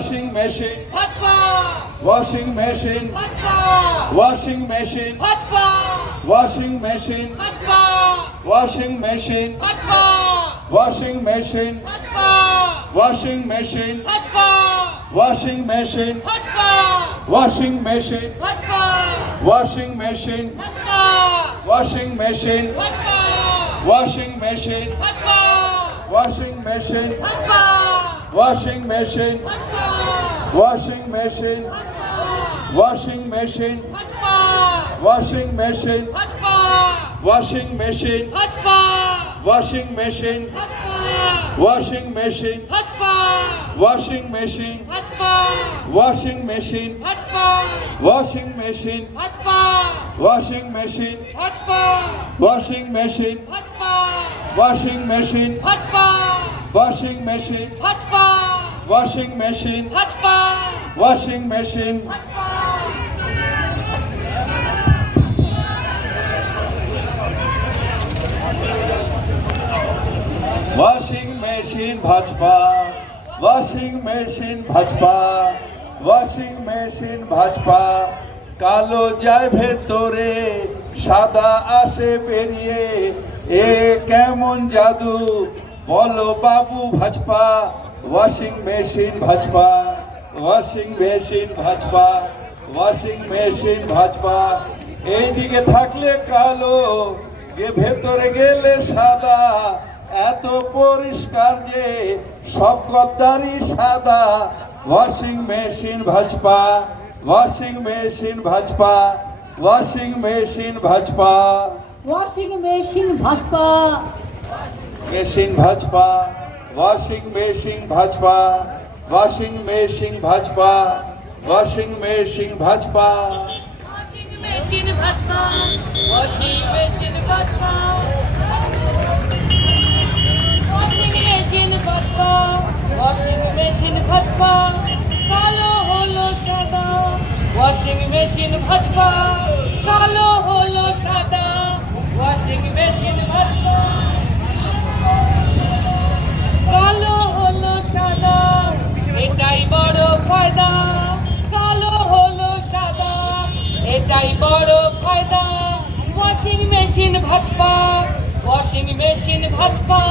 washing machine, Bhajpa washing machine, Bhajpa washing machine, Bhajpa washing machine, Bhajpa washing machine, Bhajpa washing machine, Bhajpa washing machine, Bhajpa washing machine, Bhajpa washing machine, Bhajpa washing machine, Bhajpa washing machine, Bhajpa washing machine, Bhajpa washing machine, Bhajpa washing machine, Bhajpa washing machine, washing machine, Bhajpa washing machine, Bhajpa washing machine, Bhajpa washing machine, washing machine, Bhajpa washing machine, Bhajpa washing machine, Bhajpa washing machine, Bhajpa washing machine, Bhajpa washing machine, Bhajpa washing machine, Bhajpa washing machine, Bhajpa washing machine, Bhajpa washing machine, washing machine, bhajpa, washing machine, bhajpa, washing machine, bhajpa, কালো যায় ভেতরে সাদা আসে বেরিয়ে এ কেমন জাদু বলো বাবু Bhajpa washing machine Bhajpa washing machine Bhajpa washing machine Bhajpa এইদিকে থাকলে কালো ভেতরে গেলে সাদা এত পরিষ্কার যে সব গদ্দারি সাদা washing machine Bhajpa washing machine bhajpa washing machine bhajpa washing machine Bhajpa machine bhajpa washing machine bhajpa washing machine bhajpa washing machine bhajpa washing machine Bhajpa washing machine Bhajpa washing machine Bhajpa washing machine Bhajpa কালো হলো সাদা washing machine ভাজপা কালো হলো সাদা washing machine Bhajpa কালো হলো সাদা এটাই বড় ফায়দা কালো হলো সাদা এটাই বড় ফায়দা washing machine Bhajpa washing machine Bhajpa